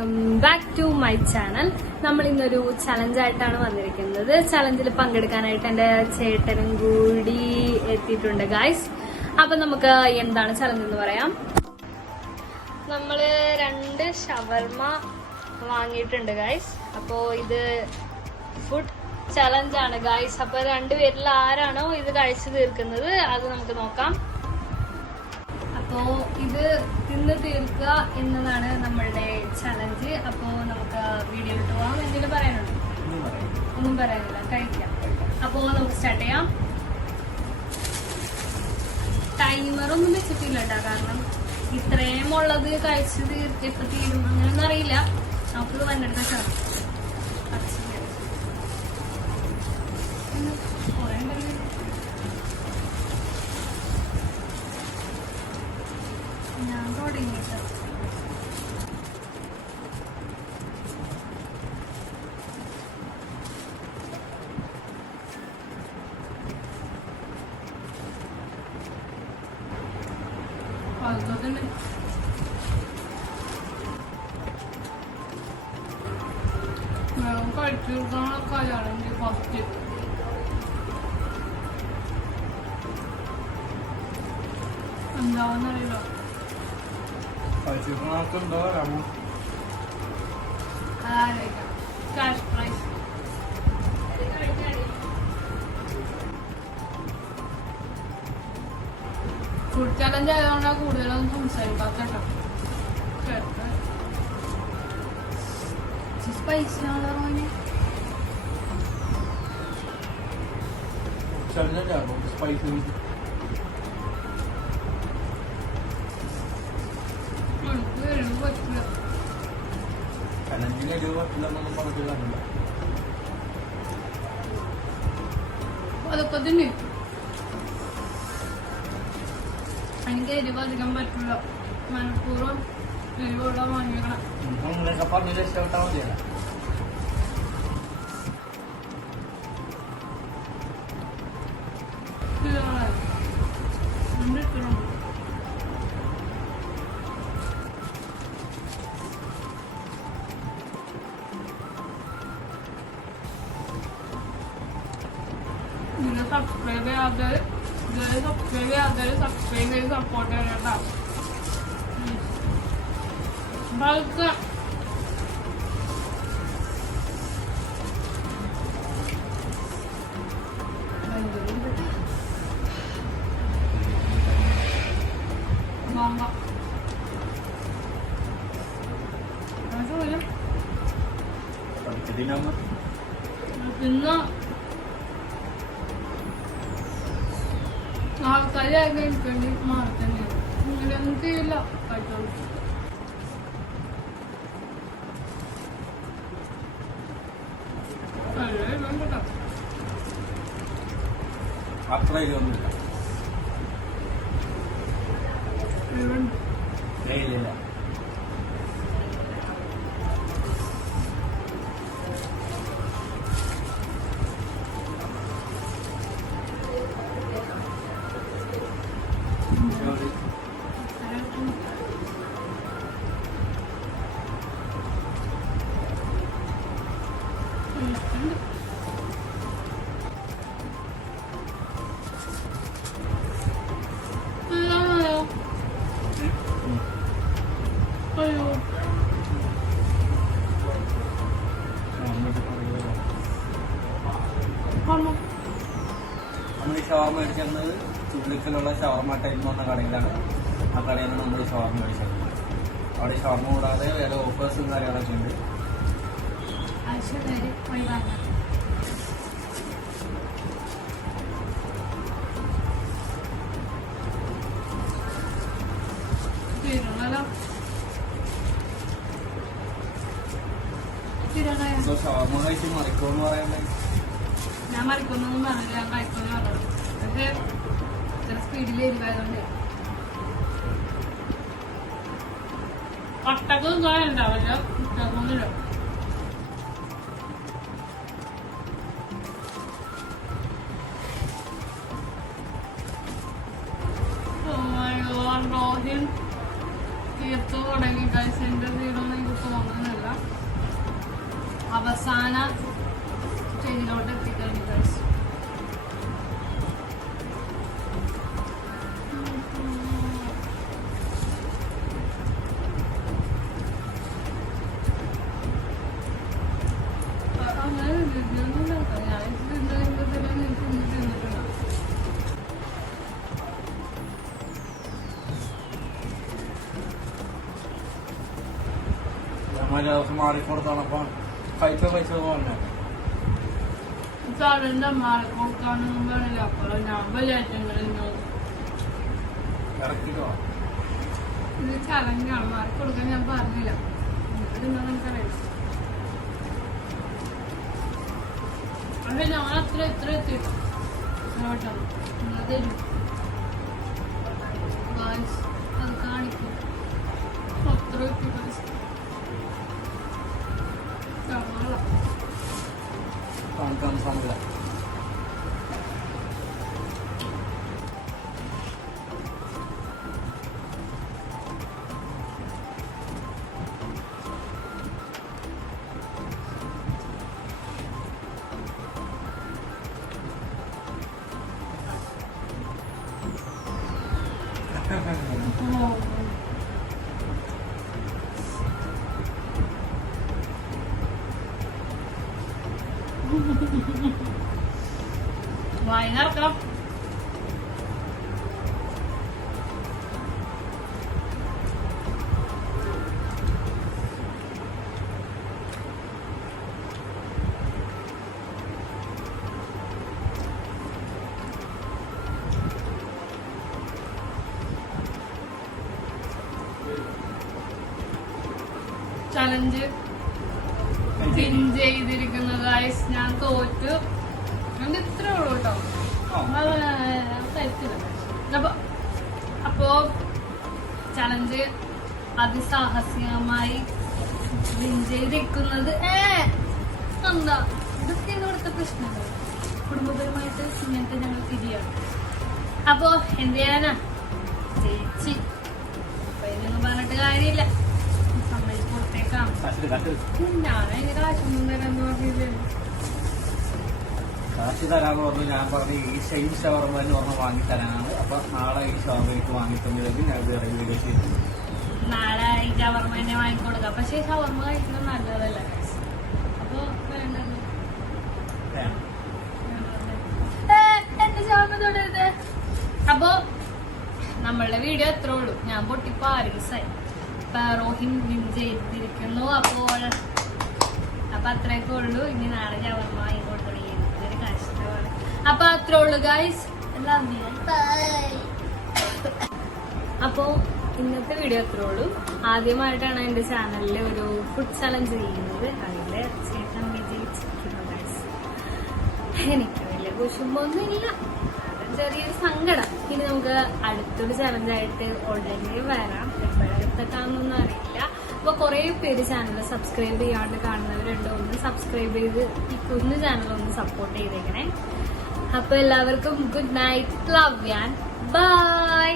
Welcome back to my channel. നമ്മൾ ഇന്നൊരു ചലഞ്ചായിട്ടാണ് വന്നിരിക്കുന്നത്. ചലഞ്ചിൽ പങ്കെടുക്കാനായിട്ട് എൻ്റെ ചേട്ടനും കൂടി എത്തിയിട്ടുണ്ട് ഗായ്സ്. അപ്പൊ നമുക്ക് എന്താണ് ചലഞ്ച് എന്ന് പറയാം. നമ്മള് 2 ഷവർമ വാങ്ങിയിട്ടുണ്ട് ഗായ്സ്. അപ്പോ ഇത് ഫുഡ് ചലഞ്ചാണ് ഗായ്സ്. അപ്പൊ 2 പേരിൽ ആരാണോ ഇത് കഴിച്ചു തീർക്കുന്നത് അത് നമുക്ക് നോക്കാം. അപ്പോ ഇത് തിന്ന് തീർക്കുക എന്നതാണ് നമ്മളുടെ ചലഞ്ച്. അപ്പോ നമുക്ക് വീഡിയോയിലോട്ട് പോകാം. എന്തെങ്കിലും പറയാനുണ്ടോ? ഒന്നും പറയാനില്ല, കഴിക്കാം. അപ്പോ നമുക്ക് സ്റ്റാർട്ട് ചെയ്യാം. ടൈമറൊന്നും വെച്ചിട്ടില്ല കേട്ടോ, കാരണം ഇത്രയും ഉള്ളത് കഴിച്ച് എപ്പോ തീരും അങ്ങനെയൊന്നും അറിയില്ല. നമുക്ക് വന്നെടുക്കാൻ സാധിക്കും. ഞാൻ തുടങ്ങിയിട്ട് അതുതന്നെ കഴിച്ചു കല്യാണെങ്കിൽ ഫസ്റ്റ് എന്താവെന്നറിയില്ല. ക്യാഷ് പ്രൈസ് ഫുഡ് ചലഞ്ച് ആയതുകൊണ്ടാണ് കൂടുതലൊന്നും സംസാരിക്കാത്ത കേട്ടോ. സ്പൈസി ആണോ സ്പൈസി അതൊക്കെ തന്നെ. എനിക്ക് എരിവ് അധികം പറ്റില്ല. മനഃപൂർവ്വം എരിവുള്ള വാങ്ങിക്കണം. സബ്സ്ക്രൈബ് ചെയ്യാതെ സബ്സ്ക്രൈബ് ചെയ്ത് സപ്പോർട്ട് ചെയ്യണ്ട. ബൾക്ക് പിന്നെ ആൾക്കാരെ കഴിക്കേണ്ടി മാറി തന്നെയാണ്. ഇങ്ങനെയൊന്നും ചെയ്യില്ല. കഴിച്ചോളൂ. അത്ര ഇതൊന്നുമില്ല. ഇല്ല നമ്മൾ ഈ ഷവർമ മേടിക്കുന്നത് ചുള്ളിക്കലുള്ള ഷവർമ ടൈപ്പ് എന്ന് പറഞ്ഞ കടയിലാണ്. ആ കടയിൽ നിന്ന് നമ്മൾ ഷവർമ മേടിച്ചത്. അവിടെ ഷവർമ കൂടാതെ വേറെ ഓഫേഴ്സും കാര്യങ്ങളൊക്കെ ഉണ്ട്. ഷവർമ കഴിച്ച് മറിക്കുമെന്ന് പറയാൻ ഞാൻ മറിക്കൊന്നും പറഞ്ഞില്ല. ഞാൻ കഴിക്കൊന്നും പറഞ്ഞത് പക്ഷെ ഇത്ര സ്പീഡിൽ എരിവായതുകൊണ്ട് ഒട്ടക്കും ഉണ്ടാവില്ല. കുറ്റക്കൊന്നുമില്ല. തീർത്ത് തുടങ്ങി കഴിച്ചതിൻ്റെ തീരൊന്നും എനിക്ക് തോന്നുന്നില്ല. അവസാന സ്റ്റേജിലോട്ട് എത്തിക്കഴിഞ്ഞു ഗൈസ്. ദിവസം മാറിക്കൊടുത്താണ് അപ്പൊ പൈസ പോകണ്ടേ സാറിന്റെ മാറിക്കൊടുക്കാനൊന്നും വേണില്ല. അപ്പോൾ ഞാൻ വിചാരിച്ചെങ്കിലും ഇറക്കിട്ടോ ഇത് ചലഞ്ചാണ്. മാറിക്കൊടുക്കാൻ ഞാൻ പറഞ്ഞില്ല. എനിക്കറിയില്ല. പക്ഷെ ഞാൻ അത്ര എത്തിയിട്ടു അത് കാണിക്കും. അത്ര എത്തി കാണിക്കാൻ സമയം വൈകുന്നേരം ചലഞ്ച് വിൻ ചെയ്തിരിക്കുന്നു ഗൈസ്. ഞാൻ തോറ്റു. നമുക്ക് ഇത്രേ ഉള്ളൂ കേട്ടോ. അപ്പോ ചലഞ്ച് അതിസാഹസികമായി വിൻ ചെയ്തിരിക്കുന്നത് എന്താ ഇതൊക്കെ ഇവിടുത്തെ പ്രശ്നങ്ങൾ. കുടുംബപരമായിട്ട് ഇങ്ങനത്തെ ഞങ്ങൾ തിരിയാണ്. അപ്പോ എന്ത് ചെയ്യാനാ ചേച്ചി അപ്പൊ ഇതൊന്നും പറഞ്ഞിട്ട് കാര്യമില്ല. സമ്മതിച്ച് കൊടുത്തേക്കാം. ഞാനതിന് കാശൊന്നും തരാന്ന് പറഞ്ഞില്ലേ. കാശ് തരാന്ന് പറഞ്ഞു. ഞാൻ പറഞ്ഞു ഈ സെയിം ഷവർമ എന്ന് പറഞ്ഞ് വാങ്ങിത്തരാനാണ്. അപ്പൊ നാളെ ഈ ഷവർമയ്ക്ക് വാങ്ങിത്തന്നില്ലെങ്കിൽ ഞാൻ വേറെ വീഡിയോ ചെയ്തു. നാളെ ഈ ഷവർമ തന്നെ വാങ്ങിക്കൊടുക്കാം. പക്ഷെ ഷവർമ കഴിക്കുന്നത് നല്ലതല്ല. അപ്പൊ വേണ്ടത് എന്റെ ഷവർമ തൊടരുത്. അപ്പൊ നമ്മളുടെ വീഡിയോ എത്ര ഉള്ളൂ. ഞാൻ പൊട്ടിപ്പോ 6 ദിവസമായി. ഇപ്പൊ റോഹിൻ വിൻ ചെയ്തിരിക്കുന്നു. അപ്പോൾ അത്രയൊക്കെ ഉള്ളൂ. ഇനി നാളെ ഷവർമ വാങ്ങിക്കൊടുത്തു. ഇതൊരു കഷ്ടമാണ്. അപ്പൊ അത്രേ ഉള്ളൂ ഗൈസ്. അപ്പോ ഇന്നത്തെ വീഡിയോ അത്രേ ഉള്ളൂ. ആദ്യമായിട്ടാണ് എന്റെ ചാനലിൽ ഒരു ഫുഡ് ചലഞ്ച് ചെയ്യുന്നത്. അതില് ചേട്ടൻ വിജയിച്ചിരിക്കുന്നു ഗൈസ്. എനിക്ക് വലിയ കുശുമ്പൊന്നുമില്ല. ചെറിയൊരു സങ്കടം. ഇനി നമുക്ക് അടുത്തൊരു ചലഞ്ചായിട്ട് ഉടനെ വരാം. എപ്പോഴെത്താന്നൊന്നും അറിയില്ല. അപ്പൊ കുറെ പേര് ചാനൽ സബ്സ്ക്രൈബ് ചെയ്യാണ്ട് കാണുന്നവരുണ്ട്. ഒന്ന് സബ്സ്ക്രൈബ് ചെയ്ത് ഈ കുഞ്ഞു ചാനൽ ഒന്ന് സപ്പോർട്ട് ചെയ്തേക്കണേ. അപ്പൊ എല്ലാവർക്കും ഗുഡ് നൈറ്റ്. ലവ് യാൻ ബൈ.